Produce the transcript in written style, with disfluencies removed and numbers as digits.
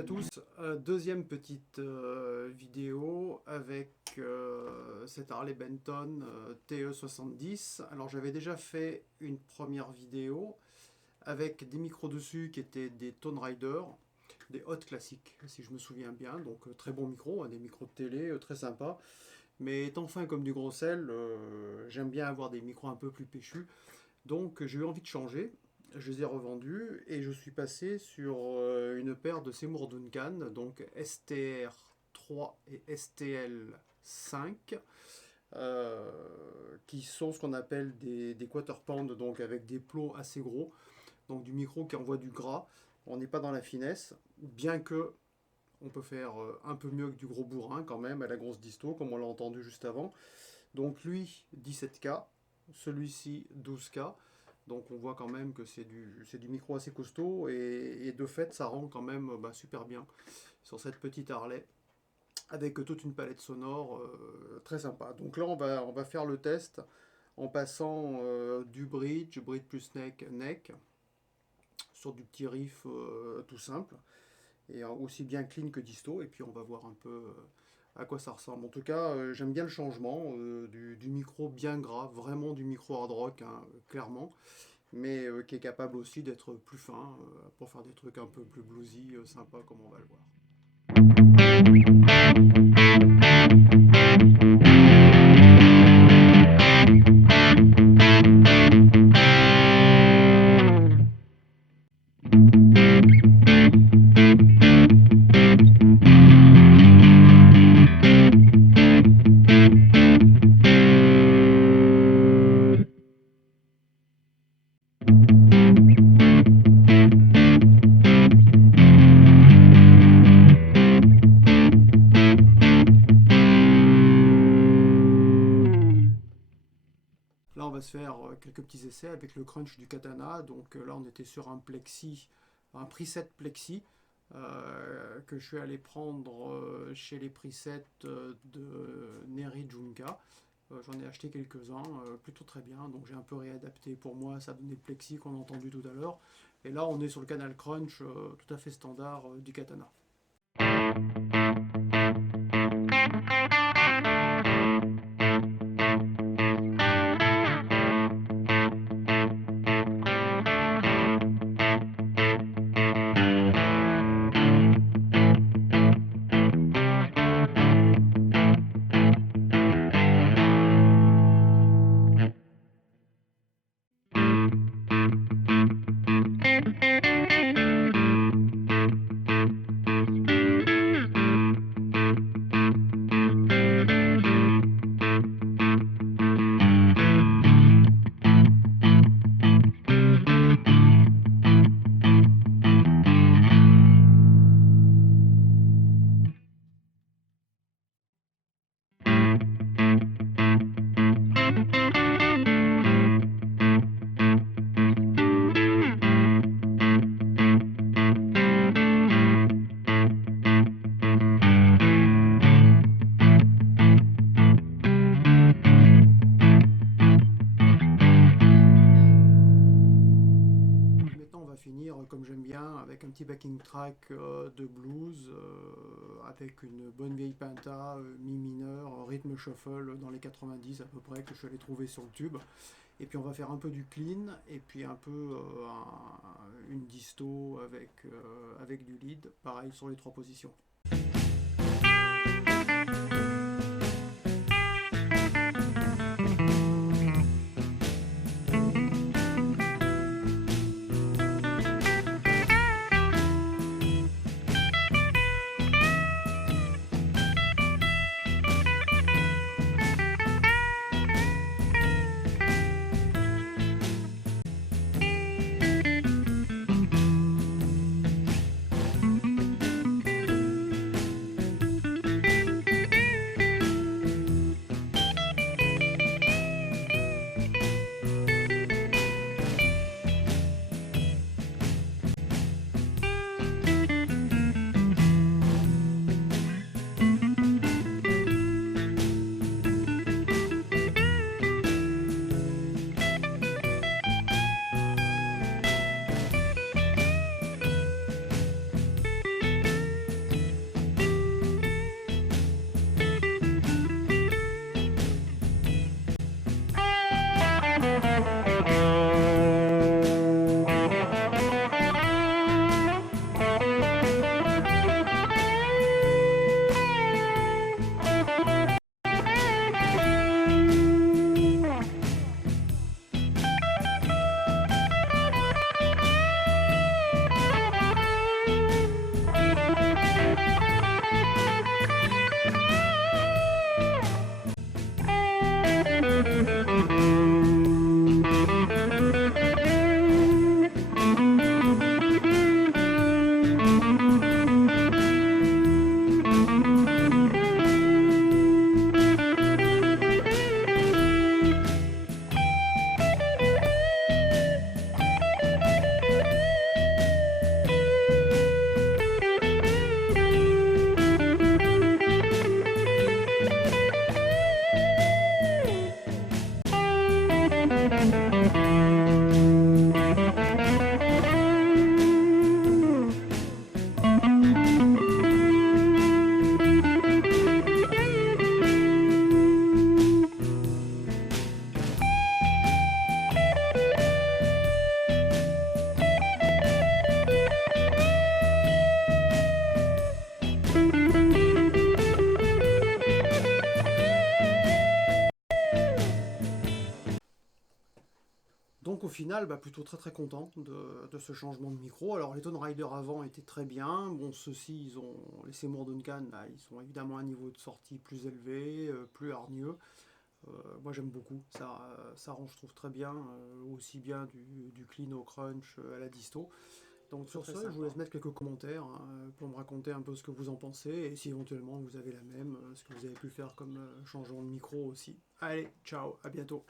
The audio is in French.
à tous, deuxième petite vidéo avec cette Harley Benton TE70. Alors j'avais déjà fait une première vidéo avec des micros dessus qui étaient des Tone Rider, des Hot classiques si je me souviens bien, donc très bons micros, des micros de télé très sympas. Mais étant fin comme du gros sel, j'aime bien avoir des micros un peu plus péchus, donc j'ai eu envie de changer. Je les ai revendus et je suis passé sur une paire de Seymour Duncan, donc STR3 et STL5, qui sont ce qu'on appelle des quarter pound, donc avec des plots assez gros, donc du micro qui envoie du gras. On n'est pas dans la finesse, bien que on peut faire un peu mieux que du gros bourrin quand même à la grosse disto, comme on l'a entendu juste avant. Donc lui 17K, celui-ci 12K. Donc on voit quand même que c'est du micro assez costaud et de fait ça rend quand même super bien sur cette petite Harley avec toute une palette sonore très sympa. Donc là on va faire le test en passant du bridge plus neck sur du petit riff tout simple et aussi bien clean que disto, et puis on va voir un peu à quoi ça ressemble. En tout cas j'aime bien le changement du micro bien gras, vraiment du micro hard rock hein, clairement, mais qui est capable aussi d'être plus fin pour faire des trucs un peu plus bluesy, sympa comme on va le voir. Là, on va se faire quelques petits essais avec le crunch du katana. Donc là, on était sur un plexi, un preset plexi que je suis allé prendre chez les presets de Neri Junka. J'en ai acheté quelques-uns, plutôt très bien. Donc j'ai un peu réadapté pour moi. Ça donnait le plexi qu'on a entendu tout à l'heure. Et là, on est sur le canal crunch tout à fait standard du katana. Finir comme j'aime bien avec un petit backing track de blues avec une bonne vieille penta mi mineur, rythme shuffle dans les 90 à peu près que je suis allé trouver sur le tube, et puis on va faire un peu du clean et puis un peu une disto avec du lead, pareil sur les trois positions. Donc au final, bah, plutôt très content de ce changement de micro. Alors les Tomb Raider avant étaient très bien. Bon, ceux-ci, les Seymour Duncan, bah, ils sont évidemment à un niveau de sortie plus élevé, plus hargneux. Moi j'aime beaucoup, ça rend je trouve très bien, aussi bien du clean au crunch à la disto. Donc sur ce, je vous laisse mettre quelques commentaires hein, pour me raconter un peu ce que vous en pensez et si éventuellement vous avez la même, ce que vous avez pu faire comme changement de micro aussi. Allez, ciao, à bientôt.